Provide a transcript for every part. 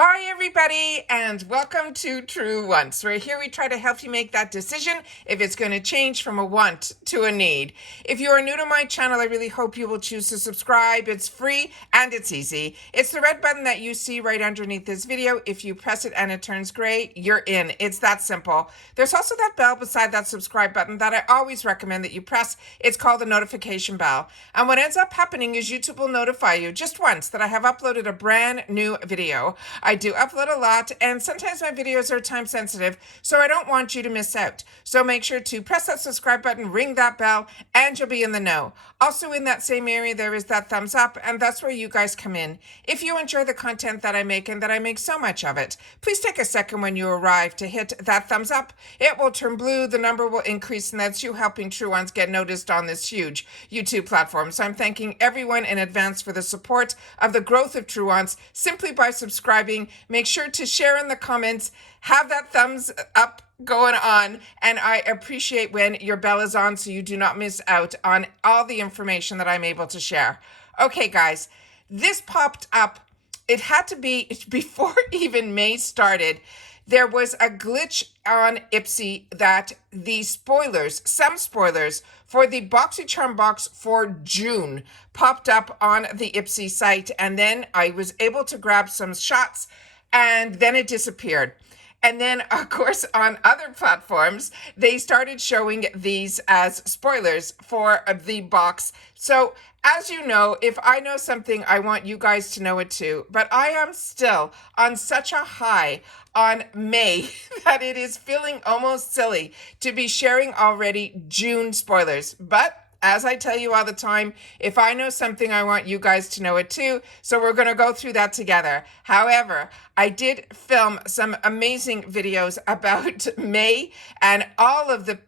Hi everybody and welcome to True Wants, where here we try to help you make that decision if it's going to change from a want to a need. If you are new to my channel, I really hope you will choose to subscribe. It's free and it's easy. It's the red button that you see right underneath this video. If you press it and it turns gray, you're in. It's that simple. There's also that bell beside that subscribe button that I always recommend that you press. It's called the notification bell. And what ends up happening is YouTube will notify you just once that I have uploaded a brand new video. I do upload a lot, and sometimes my videos are time sensitive, so I don't want you to miss out. So make sure to press that subscribe button, ring that bell, and you'll be in the know. Also in that same area, there is that thumbs up, and that's where you guys come in. If you enjoy the content that I make, and that I make so much of it, please take a second when you arrive to hit that thumbs up. It will turn blue, the number will increase, and that's you helping True Ones get noticed on this huge YouTube platform. So I'm thanking everyone in advance for the support of the growth of True Ones simply by subscribing. Make sure to share in the comments, have that thumbs up going on, and I appreciate when your bell is on so you do not miss out on all the information that I'm able to share. Okay, guys, this popped up. It had to be before even May started. There was a glitch on IPSY that the spoilers, some spoilers for the Boxycharm box for June popped up on the IPSY site, and then I was able to grab some shots, and then it disappeared. And then, of course, on other platforms, they started showing these as spoilers for the box. So, as you know, if I know something, I want you guys to know it too. But I am still on such a high on May that it is feeling almost silly to be sharing already June spoilers. But as I tell you all the time, if I know something, I want you guys to know it too. So we're going to go through that together. However, I did film some amazing videos about May and all of the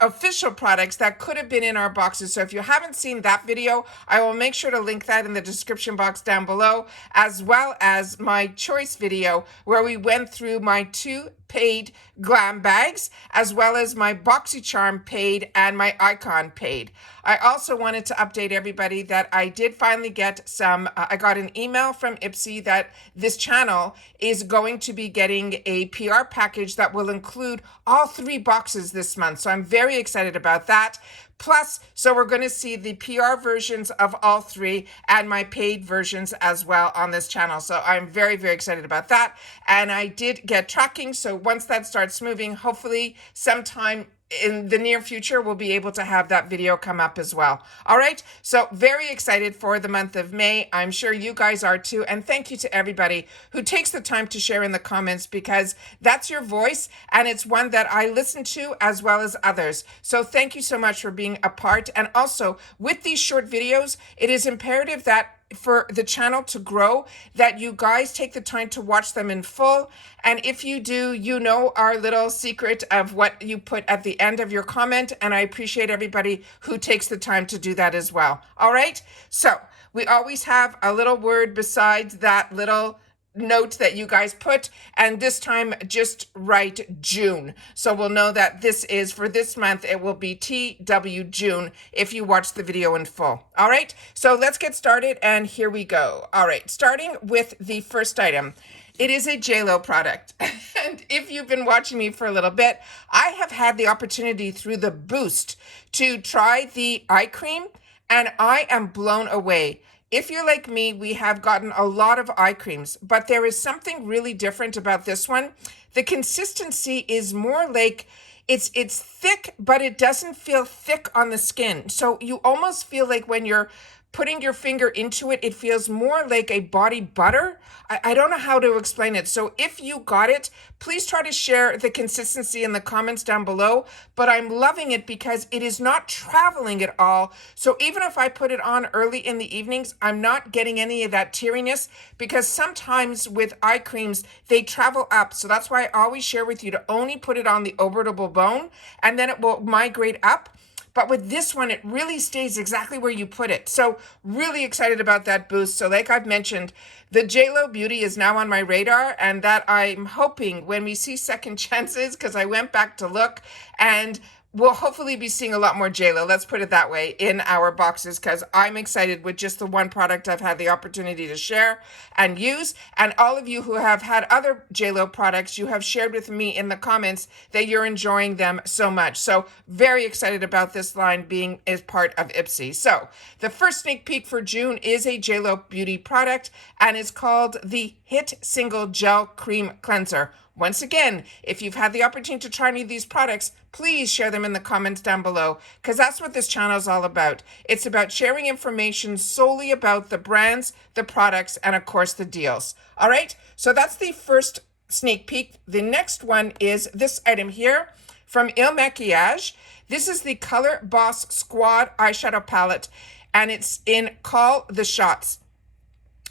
official products that could have been in our boxes. So if you haven't seen that video, I will make sure to link that in the description box down below, as well as my choice video where we went through my 2 paid glam bags, as well as my Boxycharm paid and my Icon paid. I also wanted to update everybody that I did finally get some, I got an email from IPSY that this channel is going to be getting a PR package that will include all 3 boxes this month. So I'm very excited about that. Plus, so we're going to see the PR versions of all 3 and my paid versions as well on this channel. So I'm very, very excited about that. And I did get tracking. So once that starts moving, hopefully sometime in the near future, we'll be able to have that video come up as well. All right. So very excited for the month of May. I'm sure you guys are too. And thank you to everybody who takes the time to share in the comments, because that's your voice and it's one that I listen to as well as others. So thank you so much for being a part. And also with these short videos, it is imperative that for the channel to grow, that you guys take the time to watch them in full. And if you do, you know our little secret of what you put at the end of your comment. And I appreciate everybody who takes the time to do that as well. All right. So we always have a little word besides that little note that you guys put, and this time just write June, so we'll know that this is for this month. It will be TW June if you watch the video in full. All right, so let's get started, and here we go. All right, starting with the first item. It is a JLo product. And if you've been watching me for a little bit, I have had the opportunity through the boost to try the eye cream, and I am blown away. If you're like me, we have gotten a lot of eye creams, but there is something really different about this one. The consistency is more like it's thick, but it doesn't feel thick on the skin. So you almost feel like when you're putting your finger into it, it feels more like a body butter. I don't know how to explain it. So if you got it, please try to share the consistency in the comments down below. But I'm loving it because it is not traveling at all. So even if I put it on early in the evenings, I'm not getting any of that teariness, because sometimes with eye creams, they travel up. So that's why I always share with you to only put it on the orbital bone, and then it will migrate up. But with this one, it really stays exactly where you put it. So really excited about that boost. So like I've mentioned, the JLo Beauty is now on my radar, and that I'm hoping when we see second chances, because I went back to look, and we'll hopefully be seeing a lot more JLo, let's put it that way, in our boxes, because I'm excited with just the one product I've had the opportunity to share and use. And all of you who have had other JLo products, you have shared with me in the comments that you're enjoying them so much. So very excited about this line being as part of IPSY. So the first sneak peek for June is a JLo Beauty product, and it's called the Hit Single Gel Cream Cleanser. Once again, if you've had the opportunity to try any of these products, please share them in the comments down below, because that's what this channel is all about. It's about sharing information solely about the brands, the products, and of course the deals. All right, so that's the first sneak peek. The next one is this item here from Il Maquillage. This is the Color Boss Squad eyeshadow palette, and it's in Call the Shots.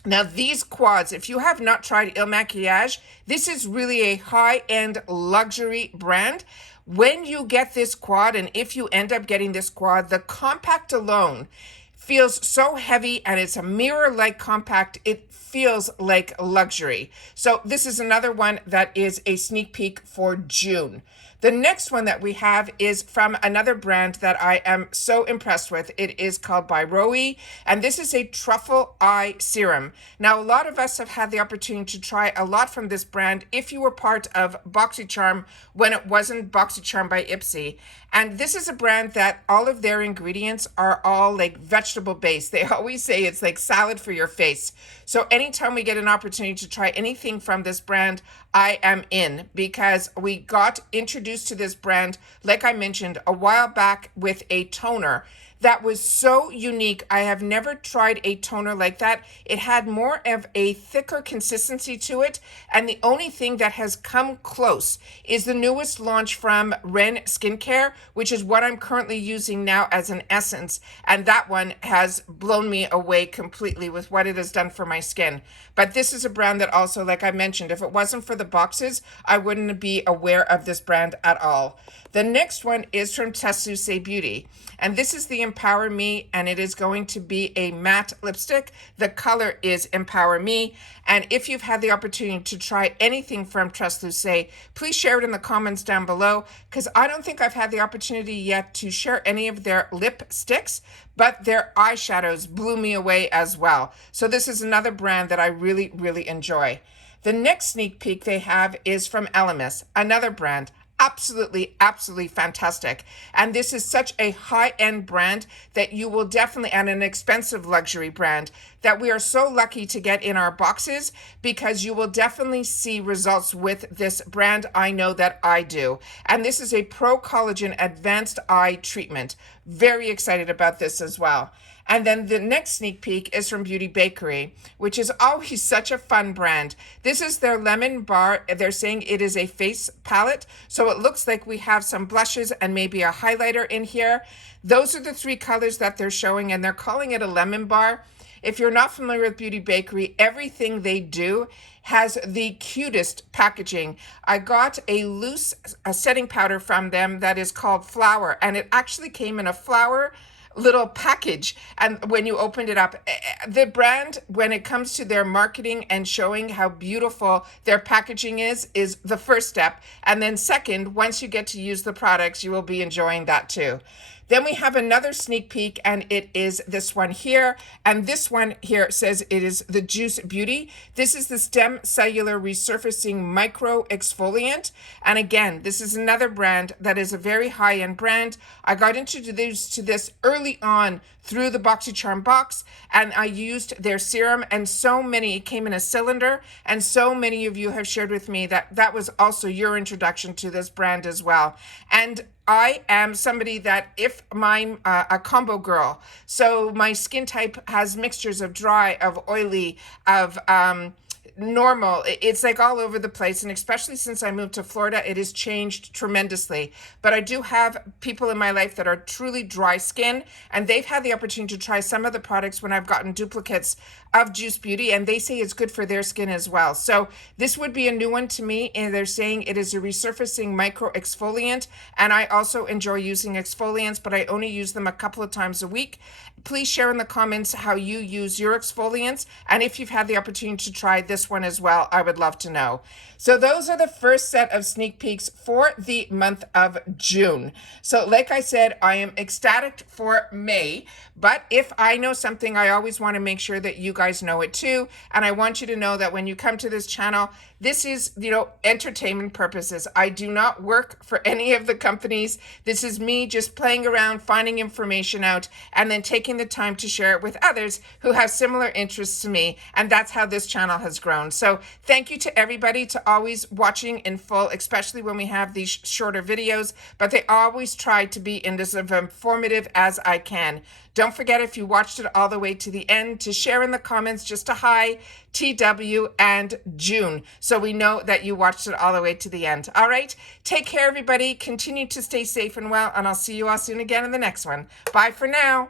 Now, these quads, if you have not tried Il Maquillage, this is really a high-end luxury brand. When you get this quad, and if you end up getting this quad, the compact alone feels so heavy, and it's a mirror-like compact. It feels like luxury. So this is another one that is a sneak peek for June. The next one that we have is from another brand that I am so impressed with. It is called by Roe, and this is a truffle eye serum. Now, a lot of us have had the opportunity to try a lot from this brand if you were part of Boxycharm when it wasn't Boxycharm by IPSY. And this is a brand that all of their ingredients are all like vegetable based. They always say it's like salad for your face. So anytime we get an opportunity to try anything from this brand, I am in, because we got introduced to this brand, like I mentioned, a while back with a toner that was so unique. I have never tried a toner like that. It had more of a thicker consistency to it. And the only thing that has come close is the newest launch from Ren Skincare, which is what I'm currently using now as an essence. And that one has blown me away completely with what it has done for my skin. But this is a brand that also, like I mentioned, if it wasn't for the boxes, I wouldn't be aware of this brand at all. The next one is from Catrice Beauty, and this is the Empower Me, and it is going to be a matte lipstick. The color is Empower Me, and if you've had the opportunity to try anything from Catrice, please share it in the comments down below, because I don't think I've had the opportunity yet to share any of their lipsticks, but their eyeshadows blew me away as well. So this is another brand that I really, really enjoy. The next sneak peek they have is from Elemis, another brand. Absolutely, absolutely fantastic. And this is such a high-end brand that you will definitely, and an expensive luxury brand, that we are so lucky to get in our boxes, because you will definitely see results with this brand. I know that I do. And this is a Pro Collagen Advanced Eye Treatment. Very excited about this as well. And then the next sneak peek is from Beauty Bakery, which is always such a fun brand. This is their lemon bar. They're saying it is a face palette. So it looks like we have some blushes and maybe a highlighter in here. Those are the three colors that they're showing, and they're calling it a lemon bar. If you're not familiar with Beauty Bakery, everything they do has the cutest packaging. I got a loose setting powder from them that is called Flower, and it actually came in a flower little package. And when you opened it up, the brand, when it comes to their marketing and showing how beautiful their packaging is the first step. And then second, once you get to use the products, you will be enjoying that too. Then we have another sneak peek, and it is this one here. And this one here says it is the Juice Beauty. This is the Stem Cellular Resurfacing Micro Exfoliant. And again, this is another brand that is a very high-end brand. I got introduced to this early on through the Boxycharm box, and I used their serum, and so many, it came in a cylinder, and so many of you have shared with me that that was also your introduction to this brand as well. And I am somebody that, if I'm a combo girl, so my skin type has mixtures of dry, of oily, of normal. It's like all over the place, and especially since I moved to Florida, it has changed tremendously. But I do have people in my life that are truly dry skin, and they've had the opportunity to try some of the products when I've gotten duplicates of Juice Beauty, and they say it's good for their skin as well. So this would be a new one to me, and they're saying it is a resurfacing micro exfoliant, and I also enjoy using exfoliants, but I only use them a couple of times a week. Please share in the comments how you use your exfoliants, and if you've had the opportunity to try this this one as well, I would love to know. So those are the first set of sneak peeks for the month of June. So like I said, I am ecstatic for May, but if I know something, I always want to make sure that you guys know it too. And I want you to know that when you come to this channel, this is, entertainment purposes. I do not work for any of the companies. This is me just playing around, finding information out, and then taking the time to share it with others who have similar interests to me. And that's how this channel has grown. So thank you to everybody to always watching in full, especially when we have these shorter videos, but they always try to be as informative as I can. Don't forget, if you watched it all the way to the end, to share in the comments just a hi, TW and June, so we know that you watched it all the way to the end. All right, take care, everybody. Continue to stay safe and well, and I'll see you all soon again in the next one. Bye for now.